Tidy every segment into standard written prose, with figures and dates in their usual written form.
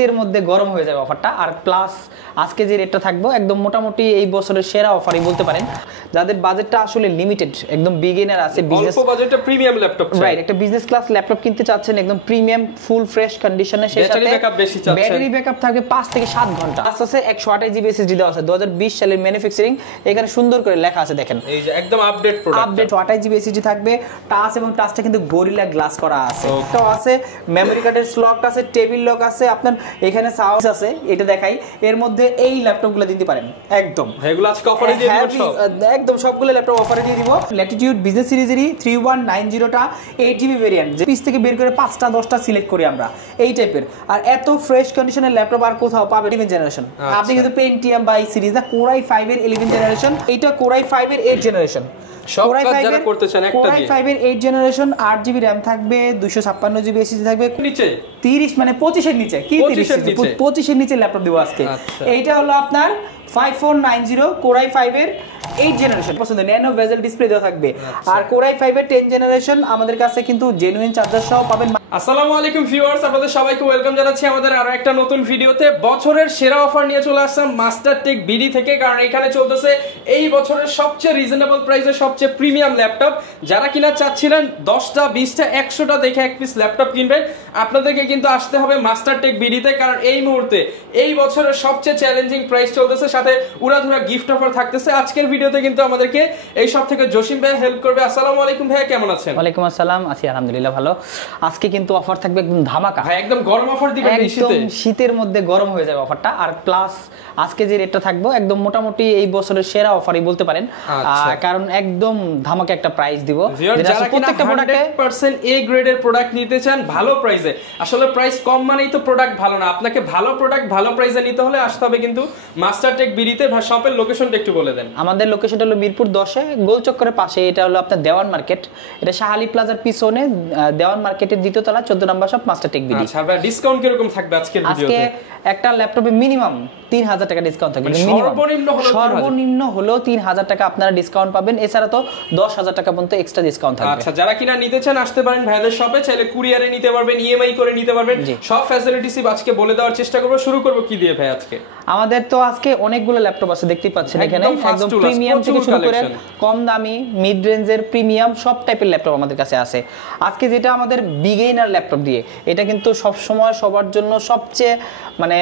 এর মধ্যে গরম হয়ে যাবে অফারটা। আর প্লাস আজকে যে রেটটা থাকবো একদম মোটামুটি এই বছরের সেরা অফারই বলতে পারেন। যাদের বাজেটটা আসলে লিমিটেড, একদম বিগিনার আছে, বিজনেস বাজেটে প্রিমিয়াম ল্যাপটপ রাইট, একটা বিজনেস ক্লাস ল্যাপটপ কিনতে চাচ্ছেন একদম প্রিমিয়াম ফুল ফ্রেশ কন্ডিশনে, সেই সাথে ব্যাটারি ব্যাকআপ থাকবে 5 থেকে 7 ঘন্টা, আছে 128 জিবি এসএসডি দেওয়া আছে, 2020 সালের ম্যানুফ্যাকচারিং, এখানে সুন্দর করে লেখা আছে দেখেন, এই যে একদম update product, update 28 GB SSD থাকবে, টাচ এবং টাচটা কিন্তু গরিলা গ্লাস করা আছে, এটাও আছে, মেমরি কার্ডের স্লট আছে, টেবিল লক আছে, আপনার এখানে সাউন্ড আছে, এটা দেখাই, এর মধ্যে এই ল্যাপটপগুলো দিতে পারেন একদম, এগুলো আজকে অফারে দিয়ে দিব সব, একদম সবগুলো ল্যাপটপ অফারে দিয়ে দিব। ল্যাটিটিউড বিজনেস সিরিজেরই 3190টা 8GB ভেরিয়েন্ট, যে পিস থেকে বের করে 5টা 10টা সিলেক্ট করি আমরা এই টাইপের, আর এত ফ্রেশ কন্ডিশনের ল্যাপটপ আর কোথাও পাবেন 11 জেনারেশন। আপনি কিন্তু পেন্টিয়াম বাই সিরিজ না, কোর i5 এর 11 জেনারেশন, এইটা কোর i5 এর 8 জেনারেশন, সব কাজ যারা করতে চান একটা দিয়ে, কোর i5 এর 8 জেনারেশন, 8GB RAM থাকবে, 256GB SSD থাকবে, নিচে 30 মানে 25 এর নিচে, কি 25 এর নিচে ল্যাপটপ দেব আজকে। এইটা হলো আপনার 5490 কোর i5 এর 8 জেনারেশন, পছন্দ ন্যানো বেজেল ডিসপ্লে দেওয়া থাকবে, আর কোর i5 এর 10 জেনারেশন আমাদের কাছে কিন্তু জেনুইন চার্জার সহ পাবেন। আসসালামু আলাইকুম ভিউয়ার্স, আপনাদের সবাইকে ওয়েলকাম জানাচ্ছি আমাদের আরো একটা নতুন ভিডিওতে। বছরের সেরা অফার নিয়ে চলে আসলাম মাস্টার টেক বিডি থেকে, কারণ এখানে চলতেছে এই বছরের সবচেয়ে রিজনেবল প্রাইসে সবচেয়ে প্রিমিয়াম ল্যাপটপ। যারা কিনা চাচ্ছিলেন 10টা 20টা 100টা দেখে এক পিস ল্যাপটপ কিনবেন, আপনাদেরকে কিন্তু আসতে হবে মাস্টার টেক বিডিতে, কারণ এই মুহূর্তে এই বছরের সবচেয়ে চ্যালেঞ্জিং প্রাইস চলতেছে, সাথে উড়াধুরা গিফট অফার থাকতেছে। আজকের ভিডিওতে কিন্তু আমাদেরকে এই সব থেকে জসিম ভাই হেল্প করবে। আসসালামু আলাইকুম ভাই, কেমন আছেন? ওয়ালাইকুম আসসালাম, আছি আলহামদুলিল্লাহ ভালো। আজকে কিন্তু অফার থাকবে একদম ধামাকা ভাই, একদম গরম অফার দিবেন, একদম শীতের মধ্যে গরম হয়ে যাবে অফারটা। আর প্লাস আজকে যে রেটটা থাকবো একদম মোটামুটি এই বছরের সেরা অফারই বলতে পারেন, কারণ একদম ধামাকা একটা প্রাইস দিব। যারা প্রত্যেকটা প্রোডাক্টে 100% এ গ্রেডের প্রোডাক্ট নিতে চান ভালো প্রাইসে, আসলে প্রাইস কম মানেই তো প্রোডাক্ট ভালো না, আপনাকে ভালো প্রোডাক্ট ভালো প্রাইসে নিতে হলে আসতে হবে কিন্তু মাস্টার টেক বিডিতে। ভাই শপের লোকেশনটা একটু বলে দেন। আমাদের লোকেশনটা হলো মিরপুর 10-এ গোলচক্করের পাশে, এটা হলো আপনার দেওয়ান মার্কেট, এটা শাহালি প্লাজার পিছনে দেওয়ান মার্কেটের দ্বিতীয় তলা 14 নম্বর শপ মাস্টার টেক বিডি। আচ্ছা ভাই, ডিসকাউন্ট কি রকম থাকবে আজকের ভিডিওতে? আজকে একটা ল্যাপটপে মিনিমাম 3000 টাকা ডিসকাউন্ট থাকবে, সর্বনিম্ন হলো 3000 টাকা আপনারা ডিসকাউন্ট পাবেন, এছাড়া তো 10000 টাকা পর্যন্ত এক্সট্রা ডিসকাউন্ট থাকবে। আচ্ছা, যারা কিনা নিতে চান আসতে পারেন ভাইদের শপে, চাইলে কুরিয়ারে নিতে পারবেন, ইএমআই করে নিতে পারবেন, সব ফ্যাসিলিটিস আজকে বলে দেওয়ার চেষ্টা করব। শুরু করব কি দিয়ে ভাই আজকে? আমাদের তো আজকে অনেকগুলো ল্যাপটপ আছে, দেখতেই পাচ্ছেন এখানে, একদম প্রিমিয়াম থেকে শুরু করে কম দামি মিড রেঞ্জের প্রিমিয়াম সব টাইপের ল্যাপটপ আমাদের কাছে আছে। আজকে যেটা আমাদের বিগিনার ল্যাপটপ দিয়ে, এটা কিন্তু সব সময় সবার জন্য সবচেয়ে মানে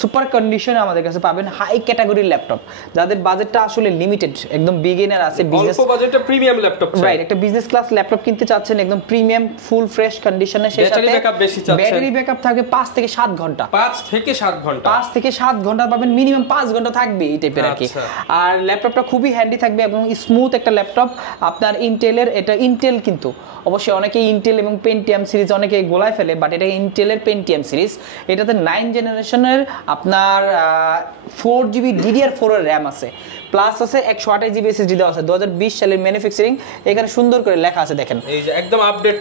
সুপার কন্ডিশনে আমাদের কাছে পাবেন, হাই ক্যাটাগরির ল্যাপটপ। যাদের বাজেটটা আসলে লিমিটেড, একদম বিগিনার আছে, বিজনেস বাজেটে প্রিমিয়াম ল্যাপটপ রাইট, একটা বিজনেস ক্লাস ল্যাপটপ কিনতে চাচ্ছেন একদম প্রিমিয়াম ফুল ফ্রেশ কন্ডিশনে, সেই সাথে ব্যাটারি ব্যাকআপ থাকবে 5 থেকে 7 ঘন্টা, 5 থেকে 7 ঘন্টা, 5 থেকে 7 ঘন্টা পাবেন, মিনিমাম 5 ঘন্টা থাকবে এই টাইপের আর কি। আর ল্যাপটপটা খুবই হ্যান্ডি থাকবে এবং স্মুথ একটা ল্যাপটপ। আপনার ইন্টেলের, এটা ইন্টেল কিন্তু অবশ্যই অনেকে ইন্টেল এবং পেন্টিয়াম সিরিজ অনেকে গোলায় ফেলে, বাট এটা ইন্টেলের পেন্টিয়াম সিরিজ। এটাতে 9 জেনারেশনের আপনার 4GB DDR4 এর র্যাম আছে, প্লাস আছে 128 জিবি এসএসডি দেওয়া আছে, 2020 সালের ম্যানুফ্যাকচারিং, এখানে সুন্দর করে লেখা আছে দেখেন, এই যে একদম আপডেট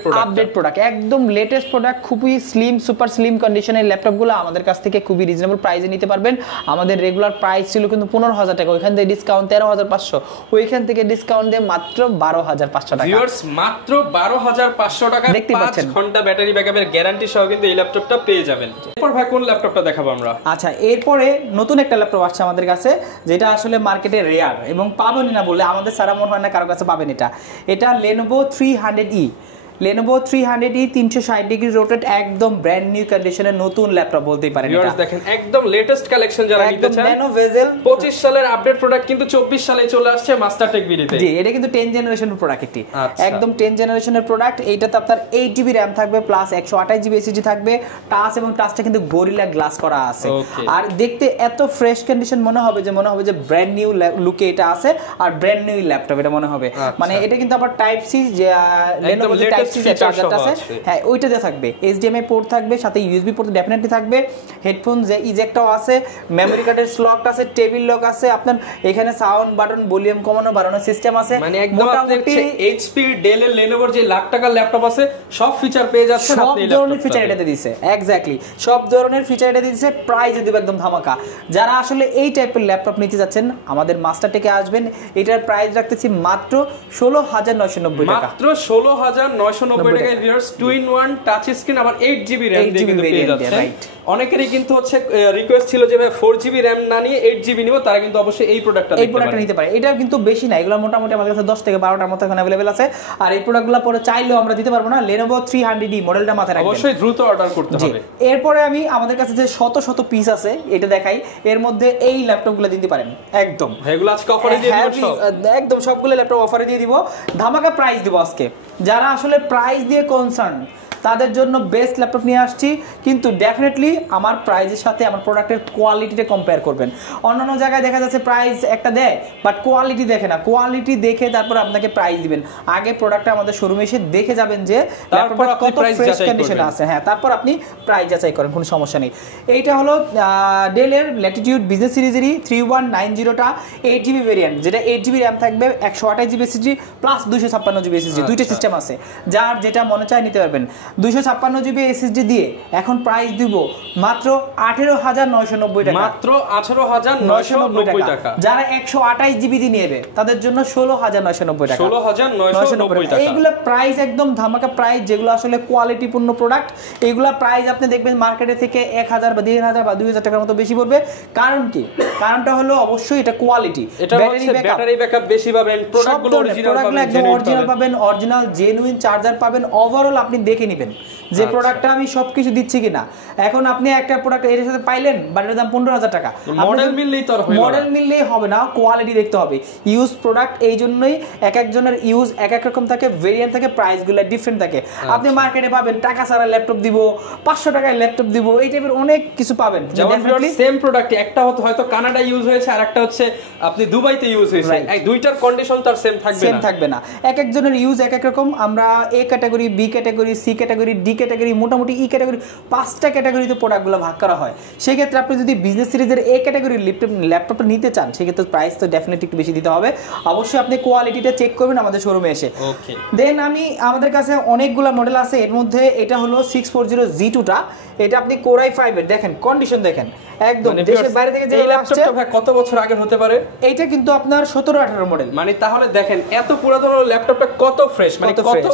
প্রোডাক্ট, একদম লেটেস্ট প্রোডাক্ট, খুবই স্লিম সুপার স্লিম কন্ডিশনের ল্যাপটপগুলো আমাদের কাছ থেকে খুবই রিজনেবল প্রাইসে নিতে পারবেন। আমাদের রেগুলার প্রাইস ছিল কিন্তু 15000 টাকা, ওইখান থেকে ডিসকাউন্ট 13500, ওইখান থেকে ডিসকাউন্ট দিয়ে মাত্র 12500 টাকা। ভিউয়ার্স, মাত্র 12500 টাকা, 5 ঘন্টা ব্যাটারি ব্যাকআপের গ্যারান্টি সহ কিন্তু এই ল্যাপটপটা পেয়ে যাবেন। এরপর ভাই কোন ল্যাপটপটা দেখাবো আমরা? আচ্ছা, এরপরে নতুন একটা ল্যাপটপ আসছে আমাদের কাছে, যেটা আসলে মার্কেটে রেয়ার এবং পাবেন না বললে আমাদের সারা মনে হয় না কারো কাছে পাবেন। এটা Lenovo 300E, Lenovo 300E 360 degree rotate, একদম ব্র্যান্ড নিউ কন্ডিশনের নতুন ল্যাপটপ বলতেই পারেন। ভিউয়ার্স দেখেন, একদম লেটেস্ট কালেকশন যারা নিতে চান, ন্যানো বেজেল 25 সালের আপডেট প্রোডাক্ট কিন্তু 24 সালে চলে আসছে মাস্টার টেক বিডিতে। জি, এটা কিন্তু 10 জেনারেশনের প্রোডাক্ট, একদম 10 জেনারেশনের প্রোডাক্ট। এইটাতে আপনার 8GB RAM থাকবে, প্লাস 128 জিবি এসএসডি থাকবে, টাচ এবং টাচটা কিন্তু গরিলা গ্লাস করা আছে, আর দেখতে এত ফ্রেশ কন্ডিশন মনে হবে যে ব্র্যান্ড নিউ লুকে এটা আছে, আর ব্র্যান্ড নিউ ল্যাপটপ এটা মনে হবে। মানে এটা কিন্তু আবার টাইপ সি, যে Lenovo টাইপ সি চার্জারটা আছে, হ্যাঁ ওইটাতে থাকবে, HDMI পোর্ট থাকবে, সাথে USB পোর্ট ডেফিনেটলি থাকবে, হেডফোন যে ইজেক্টও আছে, মেমরি কার্ডের স্লট আছে, টেবিল লক আছে, আপনার এখানে সাউন্ড বাটন, ভলিউম কমানো বাড়ানো সিস্টেম আছে, মানে একদম মোটামুটি HP ডেল এর Lenovo যে লাখ টাকার ল্যাপটপ আছে সব ফিচার পেয়ে যাচ্ছেন আপনি। সব ধরনের ফিচার এটাতে দিয়েছে, এক্স্যাক্টলি সব ধরনের ফিচার এটা দিয়েছে, প্রাইস দিব একদম ধামাকা। যারা আসলে এই টাইপের ল্যাপটপ নিতে যাচ্ছেন আমাদের মাস্টার টেকে আসবেন, এটার প্রাইস রাখতেছি মাত্র 16990 টাকা, মাত্র 16990 990 টাকায় ভিউয়ার্স 2-in-1 টাচ স্ক্রিন আবার 8GB RAM দিয়ে কিন্তু পেয়ে যাচ্ছেন। অনেকেরই কিন্তু হচ্ছে রিকোয়েস্ট ছিল যে 4GB RAM না নিয়ে 8GB নিব, তারা কিন্তু অবশ্যই এই প্রোডাক্টটা নিতে পারে। এটা কিন্তু বেশি না, এগুলো মোটামুটি আমাদের কাছে 10 থেকে 12টার মতো এখন अवेलेबल আছে। আর এই প্রোডাক্টগুলো পরে চাইলেও আমরা দিতে পারবো না। Lenovo 300D মডেলটা মাথায় রাখবেন, অবশ্যই দ্রুত অর্ডার করতে হবে। এরপরে আমি আমাদের কাছে যে শত শত পিস আছে এটা দেখাই, এর মধ্যে এই ল্যাপটপগুলো দিতে পারেন একদম। এগুলো আজকে অফারে দিয়ে দিব সব, একদম সবগুলো ল্যাপটপ অফারে দিয়ে দিব, ধামাকা প্রাইস দিব আজকে। যারা আসলে প্রাইস দিয়ে কনসার্ন তাদের জন্য বেস্ট ল্যাপটপ নিয়ে আসছি, কিন্তু ডেফিনেটলি আমার প্রাইসের সাথে আমার প্রোডাক্টের কোয়ালিটিটা কম্পেয়ার করবেন। অন্যান্য জায়গায় দেখা যাচ্ছে প্রাইস একটা দেয় বাট কোয়ালিটি দেখে না, কোয়ালিটি দেখে তারপর আপনাকে প্রাইস দিবেন। আগে প্রোডাক্টটা আমাদের শোরুমে এসে দেখে যাবেন যে ল্যাপটপটা কত ফ্রেশ কন্ডিশনে আছে, হ্যাঁ তারপর আপনি প্রাইস যাচাই করেন, কোনো সমস্যা নেই। এইটা হলো ডেলের ল্যাটিটিউড বিজনেস সিরিজেরই 3190টা 8GB ভেরিয়েন্ট, যেটা 8GB র্যাম থাকবে, 128GB SSD plus 256GB SSD, দুইটা সিস্টেম আছে, যার যেটা মনে চায় নিতে পারবেন। 256GB SSD দিয়ে এখন প্রাইস দিব মাত্র 18,990 টাকা, মাত্র 18,990 টাকা। যারা 128GB দিয়ে নেবে তাদের জন্য 16,990 টাকা, 16,990 টাকা। এইগুলো প্রাইস একদম ধামাকা প্রাইস, যেগুলো আসলে কোয়ালিটিপূর্ণ প্রোডাক্ট। এইগুলো প্রাইস আপনি দেখবেন মার্কেটে থেকে 1,000 বা 1,500 বা 2,000 টাকার মতো বেশি পড়বে। কারণ কি? কারণটা হলো অবশ্যই এটা কোয়ালিটি, এটা হচ্ছে ব্যাটারি ব্যাকআপ বেশি পাবেন, প্রোডাক্টগুলো অরিজিনাল পাবেন, অরিজিনাল জেনুইন চার্জার পাবেন। ওভারঅল আপনি দেখে নেবেন যে প্রোডাক্টটা আমি সবকিছু দিচ্ছি কিনা। এখন আপনি একটা প্রোডাক্ট এর সাথে পাইলেন বাট এর দাম 15,000 টাকা, মডেল মিললেই তো হবে না, মডেল মিললেই হবে না, কোয়ালিটি দেখতে হবে। ইউজ প্রোডাক্ট এই জন্যই এক একজনের ইউজ এক এক রকম থাকে, ভেরিয়েন্ট থাকে, প্রাইসগুলো ডিফারেন্ট থাকে। আপনি মার্কেটে পাবেন টাকা ছাড়া ল্যাপটপ দিব, 500 টাকায় ল্যাপটপ দিব, এই টাইপের অনেক কিছু পাবেন। যেমন সেম প্রোডাক্ট একটা হয়তো কানাডা ইউজ হয়েছে আর একটা হচ্ছে আপনি দুবাইতে ইউজ হয়েছে, এই দুইটার কন্ডিশন তার সেম থাকবে না। এক একজনের ইউজ এক এক রকম। আমরা A category, B category, C category, D category, মোটামুটি ই ক্যাটাগরি 5টা ক্যাটাগরিতে প্রোডাক্টগুলো ভাগ করা হয়। সেই ক্ষেত্রে আপনি যদি বিজনেস সিরিজের এ ক্যাটাগরির ল্যাপটপটা নিতে চান সেক্ষেত্রে প্রাইস তো ডেফিনেটলি একটু বেশি দিতে হবে। অবশ্যই আপনি কোয়ালিটিটা চেক করবেন আমাদের শোরুমে এসে। দেন আমাদের কাছে অনেকগুলো মডেল আছে, এর মধ্যে এটা হলো 640G2টা, এটা আপনি Core i5 এর দেখেন কন্ডিশন দেখেন একদম দেশের বাইরে থেকে যে ল্যাপটপটা ভাই কত বছর আগে হতে পারে? এইটা কিন্তু আপনার 17-18 মডেল। মানে তাহলে দেখেন এত পুরাতন ল্যাপটপটা কত ফ্রেশ, মানে কত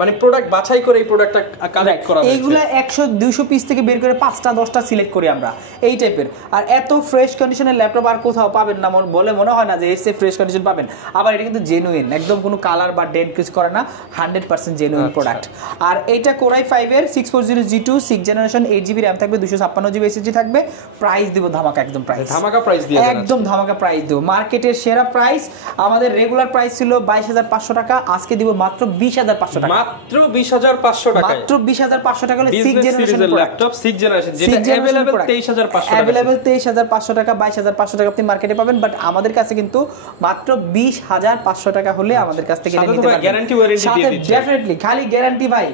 মানে প্রোডাক্ট বাছাই করে এই প্রোডাক্টটা কালেক্ট করা হয়েছে। এইগুলা 100-200 পিস থেকে বের করে 5টা-10টা সিলেক্ট করি আমরা এই টাইপের। আর এত ফ্রেশ কন্ডিশনের ল্যাপটপ আর কোথাও পাবেন না বলে মনে হয় না যে এর ফ্রেশ কন্ডিশন পাবেন। আবার এটা কিন্তু জেনুইন, একদম কোনো কালার বা ডেন্ট কিছু করে না, 100% জেনুইন প্রোডাক্ট। আর এইটা Core i5 এর 640G2 6th generation, 8GB RAM থাকবে, 256GB SSD থাকবে। প্রাইস দিব ধামাকা, একদম প্রাইস ধামাকা প্রাইস দিয়ে একদম ধামাকা প্রাইস দেব। মার্কেটের সেরা প্রাইস, আমাদের রেগুলার প্রাইস ছিল 22,500 টাকা, আজকে দিব মাত্র 20,500 টাকা, মাত্র 20,500 টাকা, মাত্র 20,500 টাকা হলে 6th generation laptop, 6th generation যেটা अवेलेबल 23,500 টাকা, अवेलेबल 23,500 টাকা, 22,500 টাকা আপনি মার্কেটে পাবেন। বাট আমাদের কাছে কিন্তু মাত্র 20,500 টাকা হলে আমাদের কাছ থেকে নিতে পারবেন, গ্যারান্টি ওয়ারেন্টি দিয়ে দিচ্ছি। ডেফিনেটলি খালি গ্যারান্টি ভাই,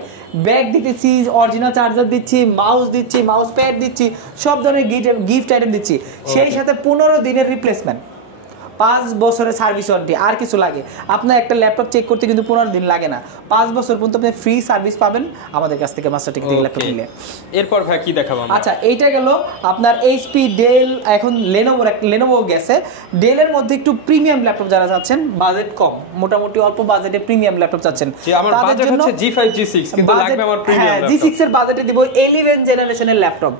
ব্যাগ দিতেছি, অরিজিনাল চার্জার দিচ্ছি, মাউস দিচ্ছি, মাউস প্যাড দিচ্ছি, সব ধরনের গিফট আইটেম দিচ্ছি, সেই সাথে 15 দিনের রিপ্লেসমেন্ট, 5 বছরের সার্ভিস ওয়ারেন্টি। আর কিছু লাগে আপনার একটা ল্যাপটপ চেক করতে কিন্তু 15 দিন লাগে না, 5 বছর পর্যন্ত আপনি ফ্রি সার্ভিস পাবেন আমাদের কাছ থেকে মাস্টারটেক থেকে ল্যাপটপ নিলে। এরপর ভাই কি দেখাবো আমরা? আচ্ছা এইটা গেল আপনার এইচপি, ডেল, এখন লেনোভো গেছে। ডেলের মধ্যে একটু প্রিমিয়াম ল্যাপটপ যারা চাচ্ছেন, বাজেট কম, মোটামুটি অল্প বাজেটে প্রিমিয়াম ল্যাপটপ চাচ্ছেন, যে আমার বাজেট হচ্ছে G5 G6 কিন্তু লাগবে আমার প্রিমিয়াম ল্যাপটপ। G6 এর বাজেটে দিব 11 জেনারেশনের ল্যাপটপ।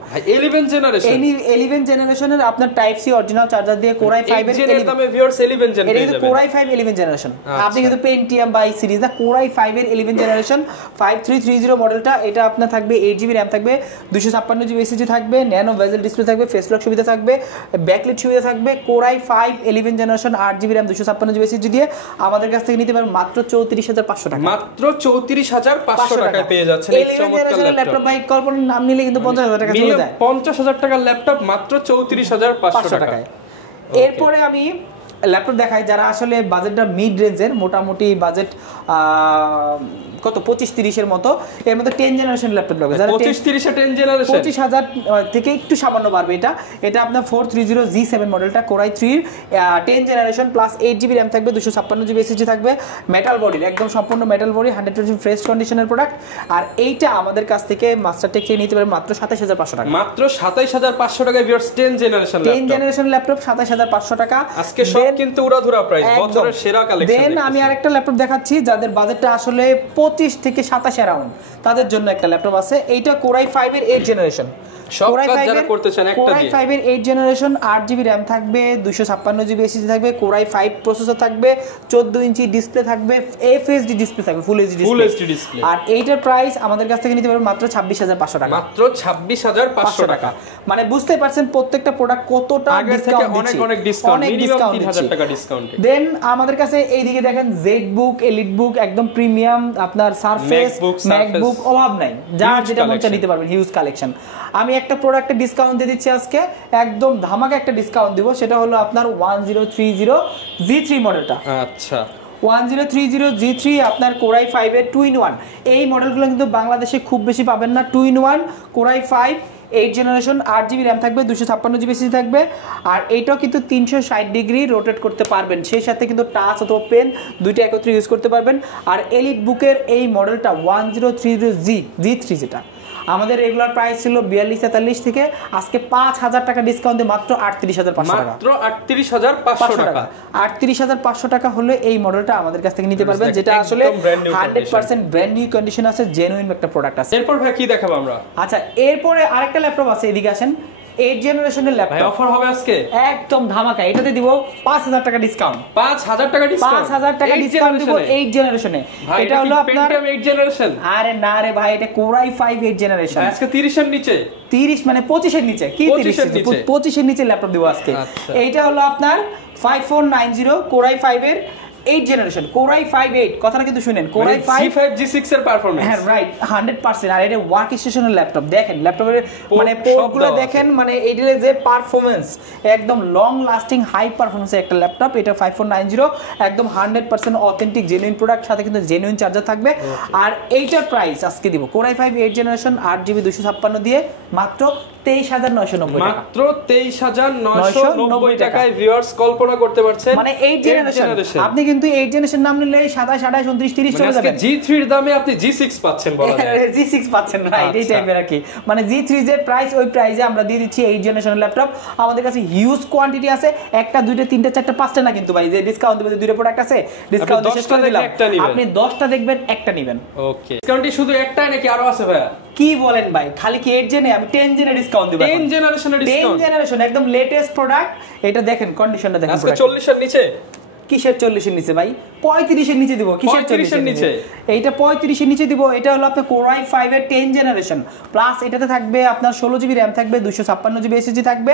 11 জেনারেশনের আপনার টাইপ সি অরিজিনাল চার্জার দিয়ে Core i5 এর দামে ভিউয়ার্স 11 জেন পেয়ে যাবেন। Core i5 11 জেনারেশন, আপনি কিন্তু Pentium বা সিরিজ না, Core i5 এর 11 জেনারেশন 5330 মডেলটা। এটা আপনার থাকবে 8GB RAM থাকবে, 256GB SSD থাকবে, ন্যানো বেজেল ডিসপ্লে থাকবে, ফেস লক সুবিধা থাকবে, ব্যাকলাইট সুবিধা থাকবে। Core i5 11 generation 8GB RAM 256GB SSD দিয়ে আমাদের কাছ থেকে নিতে পারেন মাত্র 34,500 টাকা, মাত্র 34,500 টাকায় পেয়ে যাচ্ছেন এই চমৎকার ল্যাপটপ। ভাই কল্পনার নাম নিলে কিন্তু 50,000 টাকা চলে যায়। 50,000 টাকার ল্যাপটপ মাত্র 34,500 টাকায়। এরপরে আমি ল্যাপটপ দেখাই যারা আসলে বাজেটটা মিড রেঞ্জের, মোটামুটি বাজেট কত 25-30 এর মতো, এর মধ্যে 10 জেনারেশন ল্যাপটপ লাগবে, যারা 25-30 এ 10 জেনারেশন 25,000 থেকে একটু সামান্য বাড়বে। এটা আপনার 430G7 মডেলটা, Core i3 10 generation plus 8GB RAM থাকবে, 256GB SSD থাকবে, মেটাল বডির, একদম সম্পূর্ণ মেটাল বডি, 100% ফ্রেশ কন্ডিশনের প্রোডাক্ট। আর এইটা আমাদের কাছ থেকে মাস্টারটেক থেকে নিতে পারবেন মাত্র 27,500 টাকা, মাত্র 27,500 টাকায় viewers 10 generation laptop, 10 generation laptop 27,500 টাকা। আজকে সব কিন্তু উড়াধুরা প্রাইস, বছরের সেরা কালেকশন। দেন আমি আরেকটা ল্যাপটপ দেখাচ্ছি যাদের বাজেটটা আসলে 25 থেকে 27 অ্যারাউন্ড, তাদের জন্য একটা ল্যাপটপ আছে। এইটা কোরাই 5 এর 8 জেনারেশন, কোরাই 5 যারা করতে চান একটা দিয়ে, কোরাই 5 এর 8 জেনারেশন, 8GB RAM থাকবে, 256GB SSD থাকবে, কোরাই 5 প্রসেসর থাকবে, 14 ইঞ্চি ডিসপ্লে থাকবে, FHD ডিসপ্লে থাকবে, ফুল এইচডি ডিসপ্লে। আর এইটার প্রাইস আমাদের কাছ থেকে নিতে পারবেন মাত্র 26500 টাকা, মাত্র 26500 টাকা। মানে বুঝতেই পারছেন প্রত্যেকটা প্রোডাক্ট কতটা ডিসকাউন্ট দিচ্ছি, অনেক ডিসকাউন্ট, মিনিমাম 3000 টাকা ডিসকাউন্ট। দেন আমাদের কাছে এইদিকে দেখেন জেডবুক, এলিটবুক, একদম প্রিমিয়াম, আপনার সারফেস, ম্যাকবুক, অভাব নাই, যার যেটা মন চায় নিতে পারবেন, হিউজ কালেকশন। আমি একটা প্রোডাক্টে ডিসকাউন্ট দিয়ে দিচ্ছি আজকে, একদম ধামাকা একটা ডিসকাউন্ট দিব, সেটা হলো আপনার 1030G3 মডেলটা। আচ্ছা, 1030G3 আপনার কোরাই 5 এর 2-in-1। এই মডেলগুলো কিন্তু বাংলাদেশে খুব বেশি পাবেন না। 2-in-1 core i 5 8 generation, 8GB RAM থাকবে, 256GB SSD থাকবে, আর এইটাও কিন্তু 360 ডিগ্রি রোটেট করতে পারবেন, সেই সাথে কিন্তু টাচ অথবা পেন দুইটা একত্রে ইউজ করতে পারবেন। আর এলিট বুকের এই মডেলটা 1030G3 যেটা আমাদের রেগুলার প্রাইস ছিল 42-43 থেকে, আজকে 5000 টাকা ডিসকাউন্ট দিয়ে মাত্র 38500 টাকা, মাত্র 38500 টাকা। 38500 টাকা হলে এই মডেলটা আমাদের কাছ থেকে নিতে পারবেন, যেটা আসলে 100% ব্র্যান্ড নিউ কন্ডিশন আছে, জেনুইন একটা প্রোডাক্ট আছে। এরপর ভাই কি দেখাবো আমরা? আচ্ছা, এরপরে আরেকটা ল্যাপটপ আছে, এদিকে আসেন। 8 জেনারেশনের ল্যাপটপ, ভাই অফার হবে আজকে একদম ধামাকা, এটাতে দিব 5000 টাকা ডিসকাউন্ট, 5000 টাকা ডিসকাউন্ট, 5000 টাকা ডিসকাউন্ট দিব 8 জেনারেশনে। এটা হলো আপনার Pentium 8 জেনারেশন। আরে না রে ভাই, এটা কোরাই 5 8 জেনারেশন। আজকে 30 এর নিচে, 30 মানে 25 এর নিচে, কি 25 এর নিচে ল্যাপটপ দিব আজকে। এইটা হলো আপনার 5490 কোরাই 5 এর 8 জেনারেশন, কোরাই 5 8, কথাটা কিন্তু শুনেন, কোরাই 5 G5 G6 এর পারফরম্যান্স, হ্যাঁ রাইট, 100%। আর এটা ওয়ার্ক স্টেশনের ল্যাপটপ, দেখেন ল্যাপটপের মানে পোর্টগুলো দেখেন, মানে এইটার যে পারফরম্যান্স, একদম লং লাস্টিং হাই পারফরম্যান্সের একটা ল্যাপটপ। এটা 5490, একদম 100% অথেন্টিক জেনুইন প্রোডাক্ট, সাথে কিন্তু জেনুইন চার্জার থাকবে। আর এইটার প্রাইস আজকে দিব কোরাই 5 8 জেনারেশন 8GB 256 দিয়ে মাত্র 23990 টাকা, মাত্র 23990 টাকায়। ভিউয়ার্স কল্পনা করতে পারছেন, মানে 8 জেনারেশন। আপনি কিন্তু 8 জেনারেশন নাম নিলে 27 28 29 30 চলে যাবে। G3 এর দামে আপনি G6 পাচ্ছেন, বলা যায় G6 পাচ্ছেন, রাইট, এই টাইপের আর কি। মানে G3 যে প্রাইস, ওই প্রাইসে আমরা দিয়ে দিচ্ছি 8 জেনারেশনের ল্যাপটপ। আমাদের কাছে হিউজ কোয়ান্টিটি আছে, একটা দুইটা তিনটা চারটা পাঁচটা না কিন্তু ভাই, যে ডিসকাউন্ট দিবে, দুইটা প্রোডাক্ট আছে, ডিসকাউন্ট শেষ করে দিলাম, আপনি 10টা দেখবেন, একটা নেবেন। ওকে, ডিসকাউন্টই শুধু একটাই নাকি আরো আছে ভাই? কি বলেন ভাই, খালি কি 8 জেনে? আমি 10 জেনে ডিসকাউন্ট দিব। 10 জেনারেশনের ডিসকাউন্ট, 10 জেনারেশন, একদম লেটেস্ট প্রোডাক্ট। এটা দেখেন, কন্ডিশনটা দেখেন, আজকে 40 এর নিচে। কিসের 40 এর নিচে ভাই? 35 এর নিচে দিব। কিসের 40 এর নিচে? এইটা 35 এর নিচে দিব। এটা হলো আপনার কোরাই 5 এর 10 জেনারেশন, প্লাস এটাতে থাকবে আপনার 16GB RAM থাকবে, 256GB SSD থাকবে।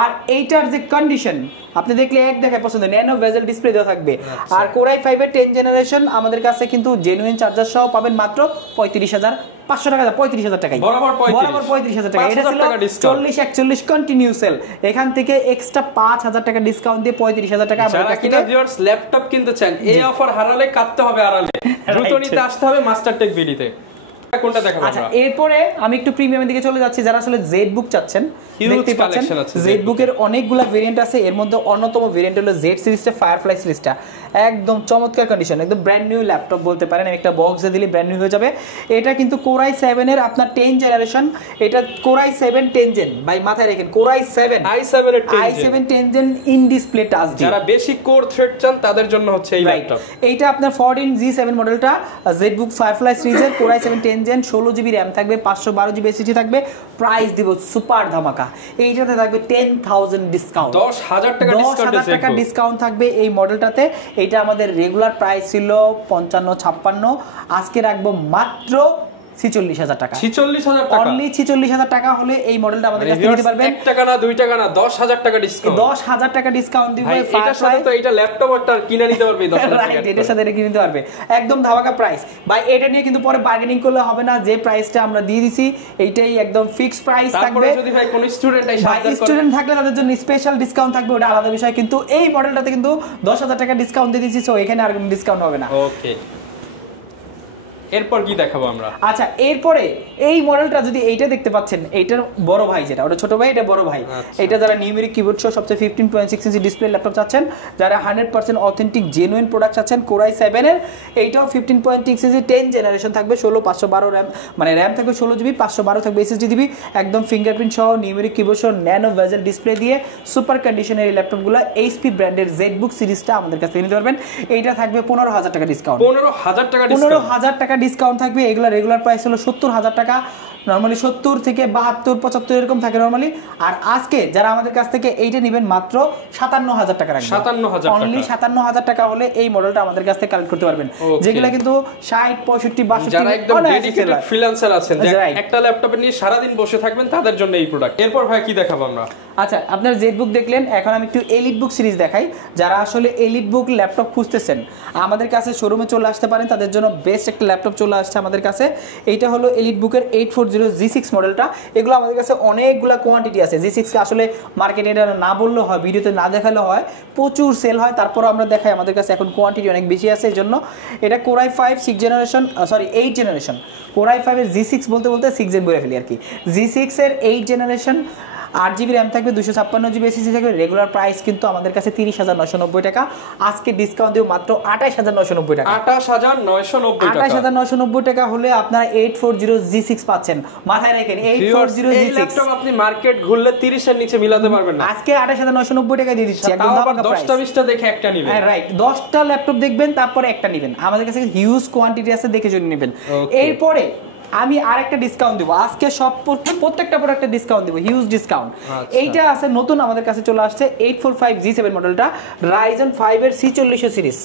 আর এইটার যে কন্ডিশন আপনি দেখলে এক দেখায় পছন্দ, ন্যানো বেজেল ডিসপ্লে দেওয়া থাকবে। আর কোরাই 5 এর 10 জেনারেশন আমাদের কাছে কিন্তু জেনুইন চার্জার সহ পাবেন মাত্র 35500 টাকা, 35000 টাকায়, বরাবর 35000 টাকা। এটা ছিল 40 41 কন্টিনিউ সেল, এখান থেকে এক্সট্রা 5000 টাকা ডিসকাউন্ট দিয়ে 35000 টাকা। যারা কিনা ভিউয়ার্স ল্যাপটপ কিনতে চান, এই অফার হারালে কাটতে হবে আড়ালে, দ্রুত নিতে আসতে হবে মাস্টারটেক বিডিতে। কোনটা দেখাবো আমরা? আচ্ছা, এরপরে আমি একটু প্রিমিয়ামের দিকে চলে যাচ্ছি। যারা আসলে জেডবুক চাচ্ছেন, দেখতে পাচ্ছেন জেডবুকের অনেকগুলা ভেরিয়েন্ট আছে। এর মধ্যে অন্যতম ভেরিয়েন্ট হলো জেড সিরিজটা, ফায়ারফ্লাই সিরিজটা, একদম চমৎকার কন্ডিশন, একদম ব্র্যান্ড নিউ ল্যাপটপ বলতে পারেন। একটা বক্সে দিলে ব্র্যান্ড নিউ হয়ে যাবে। এটা কিন্তু কোরাই 7 এর আপনার 10 জেনারেশন। এটা কোরাই 7 10 জেন, ভাই মাথায় রাখেন, কোরাই 7 i7 এর 10 জেন ইন ডিসপ্লে টাচ। যারা বেশি কোর থ্রেড চান তাদের জন্য হচ্ছে এই ল্যাপটপ। এইটা আপনার 14G7 মডেলটা, জেডবুক ফায়ারফ্লাই সিরিজের, কোরাই 7 10 জেন, 16GB RAM থাকবে, 512GB SSD থাকবে। প্রাইস দিব সুপার ধামাকা, এইটাতে থাকবে 10000 ডিসকাউন্ট, 10000 টাকা ডিসকাউন্ট, 10000 টাকা ডিসকাউন্ট থাকবে এই মডেলটাতে। এটা আমাদের রেগুলার প্রাইস ছিল 55-56, আজকে রাখবো মাত্র 46000 টাকা। 46000 টাকা, অনলি 46000 টাকা হলে এই মডেলটা আমাদের কাছে নিতে পারবেন। 1 টাকা না 2 টাকা না, 10000 টাকা ডিসকাউন্ট, 10000 টাকা ডিসকাউন্ট দিব। এটার সাথে তো এটা ল্যাপটপ একটা কিনে নিতে পারবে 10000 টাকা, রাইট, এটার সাথে এটা কিনে নিতে পারবে, একদম ধামাকা প্রাইস ভাই। এটা নিয়ে কিন্তু পরে বার্গেনিং করলে হবে না, যে প্রাইসটা আমরা দিয়ে দিছি এইটাই একদম ফিক্সড প্রাইস থাকবে। যদি ভাই কোন স্টুডেন্ট এই সাহায্য করে, স্টুডেন্ট থাকলে তাদের জন্য স্পেশাল ডিসকাউন্ট থাকবে, ওটা আলাদা বিষয়। কিন্তু এই মডেলটাতে কিন্তু 10000 টাকা ডিসকাউন্ট দিয়ে দিছি, সো এখানে আর কোনো ডিসকাউন্ট হবে না। ওকে, এরপর কি দেখাবো আমরা? আচ্ছা এরপরে এই মডেলটা যদি এইটা দেখতে পাচ্ছেন, এইটার বড় ভাই যেটা, ওটা ছোট ভাই, এটা বড় ভাই। এটা যারা নিউমেরিক কিবোর্ড সহ সবচেয়ে 15.6 ইঞ্চি ডিসপ্লে ল্যাপটপ চাচ্ছেন, যারা 100% অথেন্টিক জেনুইন প্রোডাক্ট চাচ্ছেন, কোরাই 7 এর, এইটাও 15.6 ইঞ্চি 10 জেনারেশন থাকবে, 16/512 র্যাম, মানে র্যাম থাকবে 16GB, 512 থাকবে এসএসডি দিবি, একদম ফিঙ্গারপ্রিন্ট সহ নিউমেরিক কিবোর্ড সহ ন্যানো ভেজেল ডিসপ্লে দিয়ে সুপার কন্ডিশনের এই ল্যাপটপগুলো এইচপি ব্র্যান্ডের জেডবুক সিরিজটা আমাদের কাছে নিতে পারবেন। এইটা থাকবে 15,000 টাকা ডিসকাউন্ট। 15,000 টাকা ডিসকাউন্ট থাকবে। এগুলা রেগুলার প্রাইস হলো 70,000 টাকা, নরমালি 70 থেকে 72 75 এরকম থাকে নরমালি। আর আজকে যারা আমাদের কাছ থেকে এইটা নেবেন মাত্র 57,000 টাকা রাখবেন। 57,000 অনলি 57,000 টাকা হলে এই মডেলটা আমাদের কাছ থেকে কালেক্ট করতে পারবেন। যেগুলা কিন্তু 60 65 62 যারা একদম ডেডিকেটেড ফ্রিল্যান্সার আছেন, একটা ল্যাপটপে নিয়ে সারা দিন বসে থাকবেন, তাদের জন্য এই প্রোডাক্ট। এরপর ভাই কি দেখাবো আমরা? আচ্ছা আপনার জেডবুক দেখলেন, এখন আমি একটু এলিট বুক সিরিজ দেখাই। যারা আসলে এলিট বুক ল্যাপটপ খুঁজতেছেন আমাদের কাছে শোরুমে চলে আসতে পারেন, তাদের জন্য বেস্ট একটা ল্যাপটপ চলে আসছে আমাদের কাছে। এইটা হলো এলিট বুকের 840 G6 মডেলটা। এগুলো আমাদের কাছে অনেকগুলো কোয়ান্টিটি আছে। G6 আসলে মার্কেটে এটা না বললেও হয়, ভিডিওতে না দেখালেও হয়, প্রচুর সেল হয়, তারপরও আমরা দেখাই। আমাদের কাছে এখন কোয়ান্টিটি অনেক বেশি আছে, এই জন্য এটা core i 5 6 generation, sorry 8 generation. Core i 5 এর G6 বলতে বলতে 6 জেন বলে ফেলি আর কি। G6 এর 8 জেনারেশন, 8GB র্যাম থাকবে, 256GB এসএসডি থাকবে। রেগুলার প্রাইস কিন্তু আমাদের কাছে 30,990 টাকা। আজকে ডিসকাউন্ট দিব মাত্র 28,990 টাকা। 28,990 টাকা হলে আপনারা 840 G6 পাচ্ছেন। মাথায় রাখেন 840 এই ল্যাপটপ আপনি মার্কেট ঘুরলে 30 এর নিচে মিলাতে পারবেন না। আজকে 28,990 টাকা দিয়ে দিচ্ছি। একদম দাম 10টা 20টা দেখে একটা নেবেন। হ্যাঁ রাইট, 10টা ল্যাপটপ দেখবেন তারপরে একটা নেবেন। আমাদের কাছে হিউজ কোয়ান্টিটি আছে, দেখে শুনে নেবেন। এরপরে আমি আরেকটা ডিসকাউন্ট দিব। আজকে সব প্রত্যেকটা প্রোডাক্টে ডিসকাউন্ট দিব, হিউজ ডিসকাউন্ট। এইটা আছে নতুন আমাদের কাছে চলে আসছে 845 G7 মডেলটা, Ryzen 5 এর C40 সিরিজ।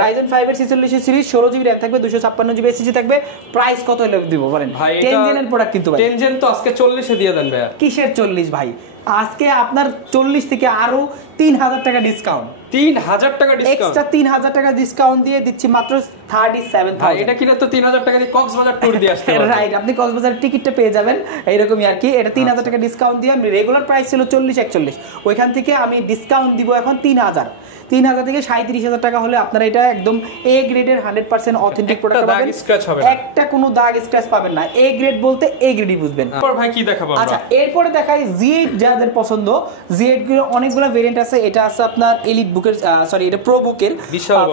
Ryzen 5 এর C40 সিরিজ, 16GB র্যাম থাকবে, 256GB এসএসডি থাকবে। প্রাইস কত হলে দিব বলেন? 10 জেনের প্রোডাক্ট কিন্তু ভাই। 10 জেন তো আজকে 40 এ দিয়ে দেন ভাই। কিসের 40 ভাই? আজকে আপনার 40 থেকে আরো 3,000 টাকা ডিসকাউন্ট। 3,000 টাকা ডিসকাউন্ট, এক্সট্রা 3,000 টাকা ডিসকাউন্ট দিয়ে দিচ্ছি মাত্র 37,000। এটা কিনা তো 3,000 টাকা দিয়ে কক্সবাজার ট্যুর দিয়ে আসতে পারবেন। রাইট, আপনি কক্সবাজারের টিকিটটা পেয়ে যাবেন এইরকমই আর কি। এটা 3,000 টাকা ডিসকাউন্ট দিয়ে, আমি রেগুলার প্রাইস ছিল 40-41, ওইখান থেকে আমি ডিসকাউন্ট দিব এখন 3,000 থেকে 37,000 টাকা হলে আপনারা এটা একদম এ গ্রেডের 100% অথেন্টিক প্রোডাক্ট পাবেন। একটা কোনো দাগ স্ক্র্যাচ পাবেন না। এ গ্রেড বলতে এ গ্রেডই বুঝবেন। এরপর ভাই কি দেখাবো আমরা? আচ্ছা এরপরে দেখাই Z8, যাদের পছন্দ। Z8 এর অনেকগুলো ভেরিয়েন্ট আছে। এটা আছে আপনার এলিট বুকের, সরি এটা প্রো বুকের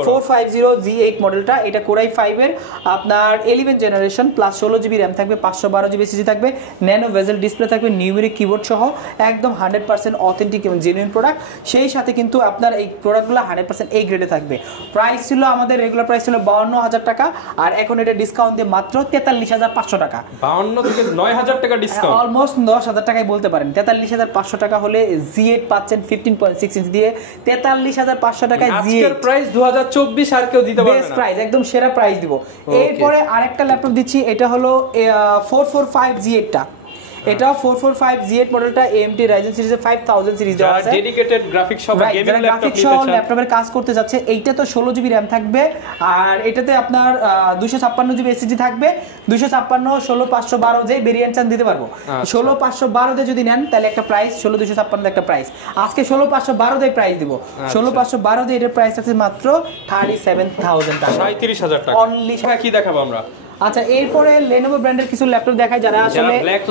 450 G8 মডেলটা। এটা কোরাই 5 এর আপনার 11 জেনারেশন, প্লাস 16GB র্যাম থাকবে, 512GB এসএসডি থাকবে, ন্যানো ভেজেল ডিসপ্লে থাকবে, নিউমেরিক কিবোর্ড সহ, একদম 100% অথেন্টিক এবং জেনুইন প্রোডাক্ট। সেই সাথে কিন্তু আপনার এই প্রোডাক্টগুলো 100% এ গ্রেডে থাকবে। প্রাইস ছিল আমাদের রেগুলার প্রাইস ছিল 52,000 টাকা, আর এখন এটা ডিসকাউন্ট দিয়ে মাত্র 43,500 টাকা। 52 থেকে 9,000 টাকা ডিসকাউন্ট, অলমোস্ট 10,000 টাকাই বলতে পারেন। 43,500 টাকা হলে Z8 পাচ্ছেন 15.6 ইঞ্চি দিয়ে। 43,500 টাকায় আজকের প্রাইস 2024 আর কেউ দিতে পারবে না। বেস্ট প্রাইস, একদম সেরা প্রাইস দিব। এরপরে আরেকটা ল্যাপটপ দিচ্ছি, এটা হলো 445 G8 টা। এটা 445 G8 মডেলটা AMD Ryzen সিরিজের 5000 সিরিজ দেওয়া আছে। ডেডিকেটেড গ্রাফিক্স সহ গেমিং ল্যাপটপ নিতে চান, ল্যাপটপের কাজ করতে যাচ্ছে। এইটা তো 16GB র্যাম থাকবে, আর এটাতে আপনার 256GB এসএসডি থাকবে। 256 16512 যে ভেরিয়েন্ট চান দিতে পারবো। 16512 তে যদি নেন তাহলে একটা প্রাইস, 16512 তে একটা প্রাইস। আজকে 16512 তে প্রাইস দিব। 16512 তে এর প্রাইস আছে মাত্র 37,000 টাকা, 37,000 টাকা অনলি। কি দেখাবো আমরা? আচ্ছা এরপরে Lenovo ব্র্যান্ডের কিছু ল্যাপটপ দেখাই, যারা আসলে ব্ল্যাক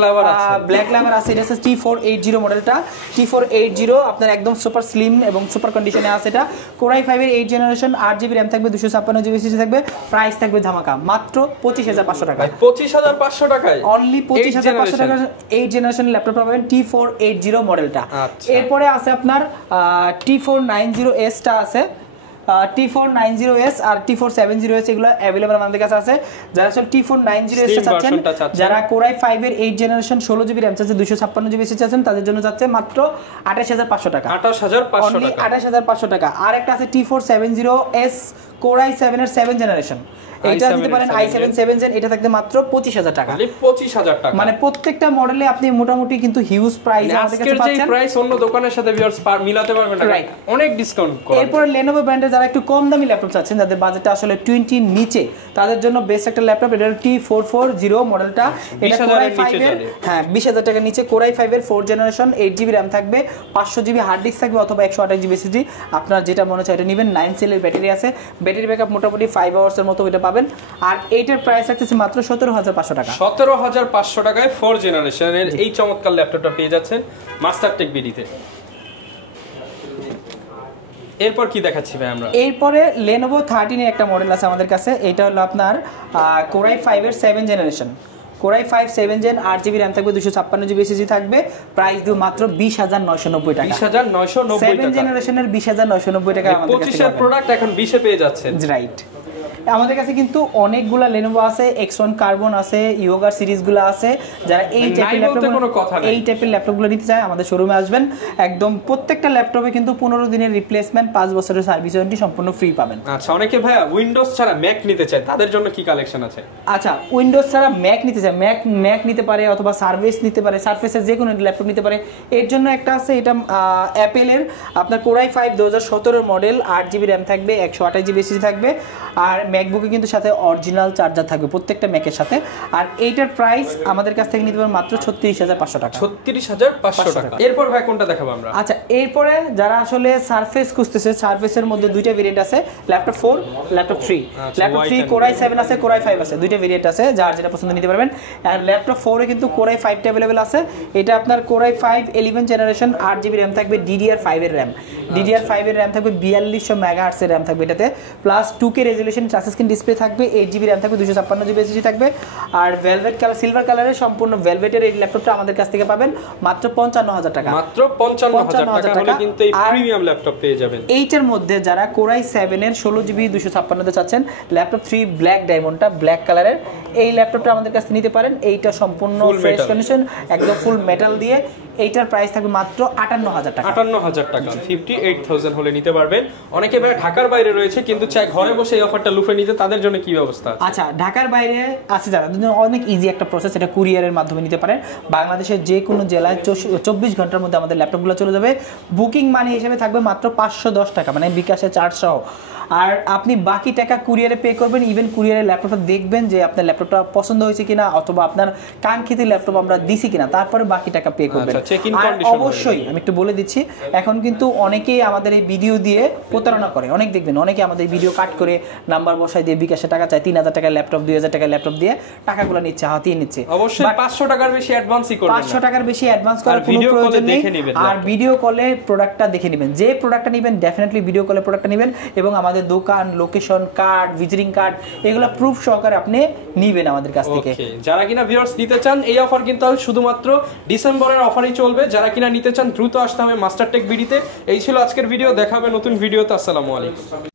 লাভার আছে। এটা হচ্ছে T480 মডেলটা। T480 আপনার একদম সুপার স্লিম এবং সুপার কন্ডিশনে আছে। এটা কোরাই 5 এর 8 জেনারেশন, 8GB র্যাম থাকবে, 256GB এসএসডি থাকবে। প্রাইস থাকবে ধামাকা মাত্র 25,500 টাকা। 25,500 টাকায় অনলি 25,500 টাকা 8 জেনারেশন ল্যাপটপ পাবেন, T480 মডেলটা। এরপরে আছে আপনার T490S টা আছে, T490S আর T470S এগুলো अवेलेबल আমাদের কাছে আছে। যারা আসলে T490S টা চাচ্ছেন, যারা কোরাই 5 এর 8 জেনারেশন 16GB র্যাম চাচ্ছেন, 256GB এসএসডি চাচ্ছেন, তাদের জন্য যাচ্ছে মাত্র 28,500 টাকা। 28,500 টাকা। আর একটা আছে T470S কোরাই 7 এর 7 জেনারেশন। এটা দিতে পারেন i7 7 জেন, এটা থাকতে মাত্র 25,000 টাকা। 25,000 টাকা মানে প্রত্যেকটা মডেলে আপনি মোটামুটি কিন্তু হিউজ প্রাইস আমাদের কাছে পাচ্ছেন। আজকের যে প্রাইস অন্য দোকানের সাথে ভিউয়ার্স মিলাতে পারবেন না, অনেক ডিসকাউন্ট করা। এরপর Lenovo ব্র্যান্ডের যারা একটু কম দামি ল্যাপটপ চাচ্ছেন, যাদের বাজেটটা আসলে 20 নিচে, তাদের জন্য বেস্ট একটা ল্যাপটপ। এটা T440 মডেলটা। এটা কোরাই 5 এর, হ্যাঁ 20,000 টাকার নিচে। কোরাই 5 এর 4 জেনারেশন, 8GB র্যাম থাকবে, 500GB হার্ড ডিস্ক থাকবে অথবা 128GB এসএসডি। আপনার যেটা মনে চায় এটা নেবেন। 9 সেলের ব্যাটারি আছে। ব্যাটারি ব্যাকআপ মোটামুটি 5 আওয়ার্স এর মতো এটা পাবেন। পাবেন। আর এইটার প্রাইস রাখতেছি মাত্র 17,500 টাকা। 17,500 টাকায় 4 জেনারেশনের এই চমৎকার ল্যাপটপটা পেয়ে যাচ্ছেন মাস্টারটেক বিডিতে। এরপর কি দেখাচ্ছি ভাই আমরা? এরপরে Lenovo 13 এর একটা মডেল আছে আমাদের কাছে। এটা হলো আপনার Core i5 এর 7 generation. Core i5 7 gen 8GB RAM থাকবে, 256GB SSD থাকবে, প্রাইস দিও মাত্র 20,990 টাকা। 20,990 টাকা। 7 জেনারেশনের 20,990 টাকা আমাদের কাছে। 25 এর প্রোডাক্ট এখন 20 এ পেয়ে যাচ্ছেন। রাইট। আমাদের কাছে কিন্তু অনেকগুলা Lenovo আছে, X1 কার্বন আছে, Yoga সিরিজগুলো আছে। যারা এই টাইপের ল্যাপটপগুলো নিতে চায় আমাদের শোরুমে আসবেন। একদম প্রত্যেকটা ল্যাপটপে কিন্তু 15 দিনের রিপ্লেসমেন্ট, 5 বছরের সার্ভিস ওয়ারেন্টি সম্পূর্ণ ফ্রি পাবেন। আচ্ছা, অনেকে ভাইয়া উইন্ডোজ ছাড়া ম্যাক নিতে চায়, তাদের জন্য কি কালেকশন আছে? আচ্ছা, উইন্ডোজ ছাড়া ম্যাক নিতে চায়, ম্যাক নিতে পারে অথবা সার্ভিস নিতে পারে, সার্ফেসের যে কোনো ল্যাপটপ নিতে পারে। এর জন্য একটা আছে, এটা অ্যাপেলের আপনার Core i5 2017 model, 8GB RAM থাকবে, 128GB SSD থাকবে। আর ম্যাকবুকে কিন্তু সাথে অরিজিনাল চার্জার থাকবে প্রত্যেকটা ম্যাকের সাথে। আর এইটার প্রাইস আমাদের কাছ থেকে নিতে পারবেন মাত্র 36,500 টাকা। 36,500 টাকা। এরপর ভাই কোনটা দেখাবো আমরা? আচ্ছা, এরপরে যারা আসলে সারফেস খুঁজতেছে, সারফেসের মধ্যে দুইটা ভেরিয়েন্ট আছে, laptop 4, laptop 3। Laptop 3 Core i7 আছে, Core i5 আছে, দুইটা ভেরিয়েন্ট আছে, যার যেটা পছন্দ নিতে পারবেন। আর ল্যাপটপ 4 এ কিন্তু Core i5 টা अवेलेबल আছে। এটা আপনার Core i5 11 generation, 8GB RAM থাকবে, DDR5 এর RAM। DDR5 এর RAM থাকবে, 4200 মেগাহার্টজ এর RAM থাকবে এটাতে, plus 2K resolution touch screen display থাকবে, 8GB RAM থাকবে, 256GB SSD থাকবে। আর ভেলভেট কালার, সিলভার কালারের সম্পূর্ণ ভেলভেটের এই ল্যাপটপটা আমাদের কাছ থেকে পাবেন মাত্র 55,000 টাকা। মাত্র 55,000 টাকা হলে কিন্তু এই প্রিমিয়াম ল্যাপটপ পেয়ে যাবেন। এইটার মধ্যে যারা Core i7 এর 16GB 256 তে চাচ্ছেন, ল্যাপটপ 3 ব্ল্যাক ডায়মন্ডটা ব্ল্যাক কালারের, এই ল্যাপটপটা আমাদের কাছে নিতে পারেন। এইটা সম্পূর্ণ ফ্রেশ কন্ডিশন, একদম ফুল মেটাল দিয়ে। এইটার প্রাইস থাকবে মাত্র 58,000 টাকা। 58,000 টাকা, 58,000 হলে নিতে পারবেন। অনেকে ভাই ঢাকার বাইরে রয়েছে কিন্তু চাই ঘরে বসে এই অফারটা লুফে নিতে, তাদের জন্য কি ব্যবস্থা আছে? আচ্ছা, ঢাকার বাইরে আছে যারা, অনেক ইজি একটা প্রসেস, এটা কুরিয়ারের মাধ্যমে নিতে পারেন। বাংলাদেশের যে কোনো জেলায় 24 ঘন্টার মধ্যে আমাদের ল্যাপটপগুলো চলে যাবে। বুকিং মানি হিসেবে থাকবে মাত্র 510 টাকা, মানে বিকাশে চার্জ সহ। আর আপনি বাকি টাকা কুরিয়ারে পে করবেন। ইভেন কুরিয়ারের ল্যাপটপটা দেখবেন যে আপনার ল্যাপটপটা পছন্দ হয়েছে কিনা, অথবা আপনার কাঙ্ক্ষিত ল্যাপটপ আমরা দিছি কিনা, তারপরে বাকি টাকা পে করবেন। আর অবশ্যই আমি একটু বলে দিচ্ছি, এখন কিন্তু অনেকেই আমাদের এই ভিডিও দিয়ে প্রতারণা করে। অনেক দেখবেন অনেকে আমাদের ভিডিও কাট করে নাম্বার বসায় দিয়ে বিকাশে টাকা চায়, 3,000 টাকার ল্যাপটপ, 2,000 টাকার ল্যাপটপ দিয়ে টাকাগুলো নিচ্ছে, হাতিয়ে নিচ্ছে। অবশ্যই 500 টাকার বেশি অ্যাডভান্সই করবেন। 500 টাকার বেশি অ্যাডভান্স করার কোনো প্রয়োজন নেই। আর ভিডিও কলে প্রোডাক্টটা দেখে নেবেন। যে প্রোডাক্টটা নেবেন ডেফিনেটলি ভিডিও কলে প্রোডাক্টটা নেবেন, এবং আমাদের দোকান, লোকেশন, কার্ড, ভিজিটিং কার্ড, এগুলো প্রুফ সহকারে আপনি নিবেন আমাদের কাছ থেকে। যারা কিনা ভিউয়ার্স নিতে চান, এই অফার কিন্তু শুধুমাত্র ডিসেম্বরের অফারই চলবে। যারা কিনা নিতে চান দ্রুত আসতে হবে মাস্টারটেক বিডিতে। এই ছিল আজকের ভিডিও, দেখা হবে নতুন ভিডিওতে। আসসালামু আলাইকুম।